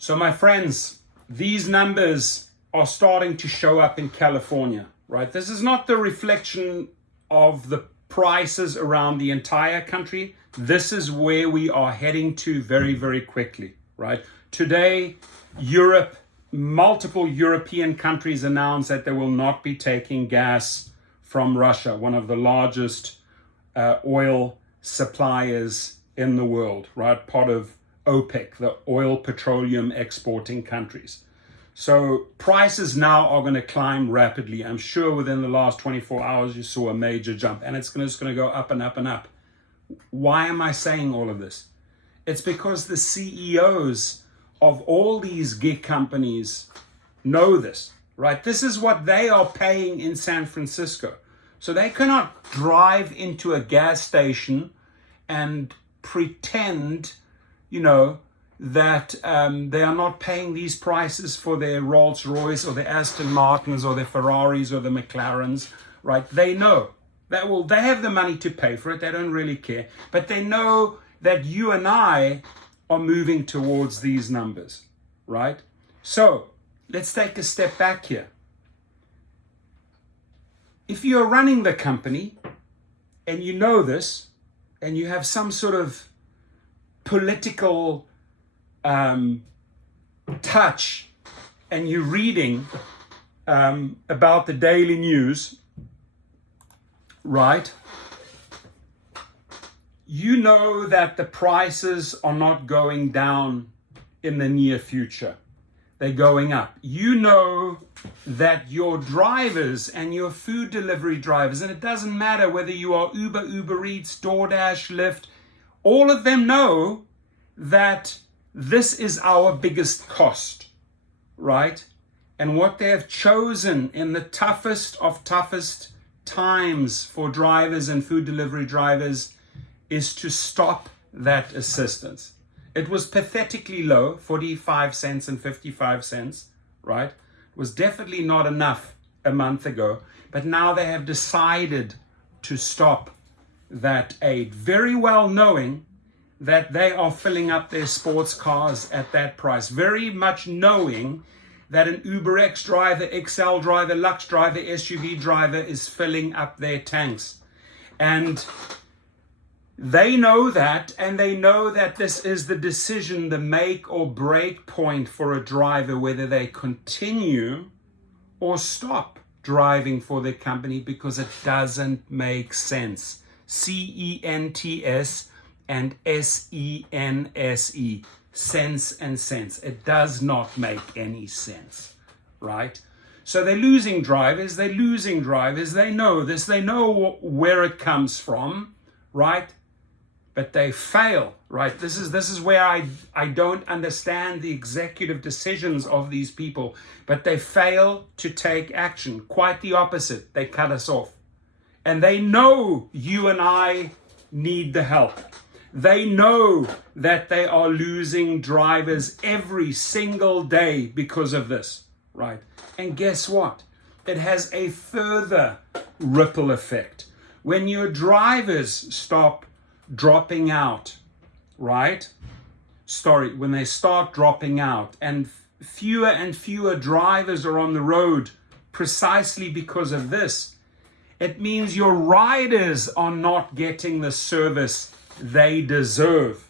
So my friends, these numbers are starting to show up in California, right? This is not the reflection of the prices around the entire country. This is where we are heading to very, very quickly, right? Today, Europe, multiple European countries announced that they will not be taking gas from Russia, one of the largest oil suppliers in the world, right? Part of OPEC, the oil petroleum exporting countries. So prices now are going to climb rapidly. I'm sure within the last 24 hours you saw a major jump, and it's just going to go up and up and up. Why am I saying all of this? It's because the CEOs of all these gig companies know this, right? This is what they are paying in San Francisco. So they cannot drive into a gas station and pretend, that they are not paying these prices for their Rolls Royce or their Aston Martins or their Ferraris or the McLarens, right? They know that they have the money to pay for it. They don't really care, but they know that you and I are moving towards these numbers, right? So let's take a step back here. If you're running the company and you know this, and you have some sort of political touch, and you're reading about the daily news, right? You know that the prices are not going down in the near future. They're going up. You know that your drivers and your food delivery drivers, and it doesn't matter whether you are Uber, Uber Eats, DoorDash, Lyft, all of them know that this is our biggest cost, right? And what they have chosen in the toughest of toughest times for drivers and food delivery drivers is to stop that assistance. It was pathetically low, 45 cents and 55 cents, right? It was definitely not enough a month ago, but now they have decided to stop that aid, very well knowing that they are filling up their sports cars at that price, very much knowing that an UberX driver, XL driver, Lux driver, SUV driver is filling up their tanks. And they know that, and they know that this is the decision, the make or break point for a driver, whether they continue or stop driving for their company, because it doesn't make sense. CENTS and SENSE, sense and sense. It does not make any sense, right? So they're losing drivers, they know this, they know where it comes from, right? But they fail, right? This is where I don't understand the executive decisions of these people, but they fail to take action. Quite the opposite. They cut us off. And they know you and I need the help. They know that they are losing drivers every single day because of this, right? And guess what? It has a further ripple effect. When your drivers stop dropping out, right? When they start dropping out and fewer drivers are on the road precisely because of this, it means your riders are not getting the service they deserve,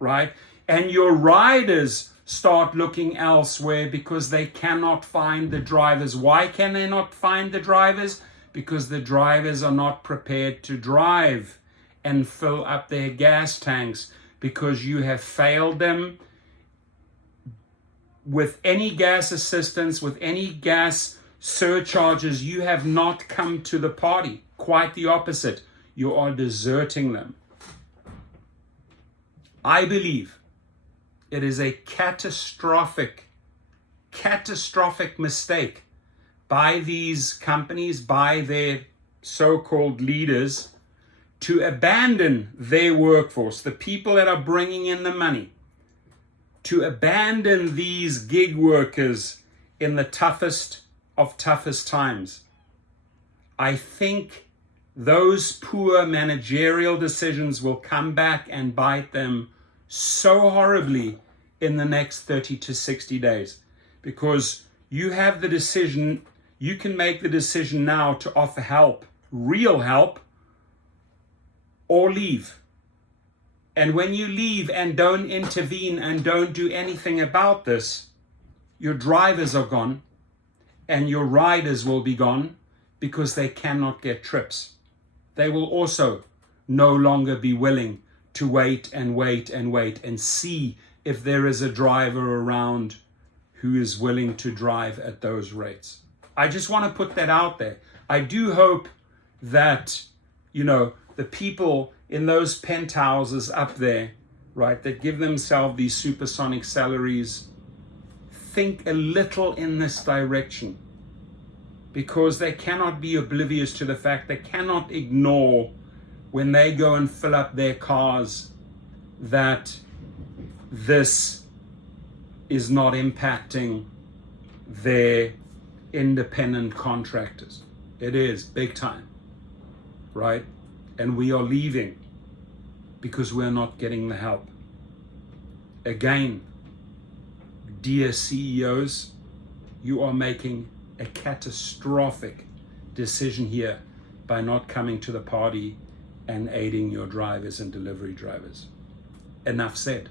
right? And your riders start looking elsewhere because they cannot find the drivers. Why can they not find the drivers? Because the drivers are not prepared to drive and fill up their gas tanks, because you have failed them with any gas assistance, with any gas surcharges. You have not come to the party. Quite the opposite. You are deserting them. I believe it is a catastrophic mistake by these companies, by their so-called leaders, to abandon their workforce, the people that are bringing in the money, to abandon these gig workers in the toughest of toughest times. I think those poor managerial decisions will come back and bite them so horribly in the next 30 to 60 days, because you have the decision. You can make the decision now to offer help, real help, or leave. And when you leave and don't intervene and don't do anything about this, your drivers are gone and your riders will be gone because they cannot get trips. They will also no longer be willing to wait and wait and wait and see if there is a driver around who is willing to drive at those rates. I just want to put that out there. I do hope that, the people in those penthouses up there, right, that give themselves these supersonic salaries, think a little in this direction, because they cannot be oblivious to the fact, they cannot ignore when they go and fill up their cars that this is not impacting their independent contractors. It is big time, right? And we are leaving because we're not getting the help. Again, dear CEOs, you are making a catastrophic decision here by not coming to the party and aiding your drivers and delivery drivers. Enough said.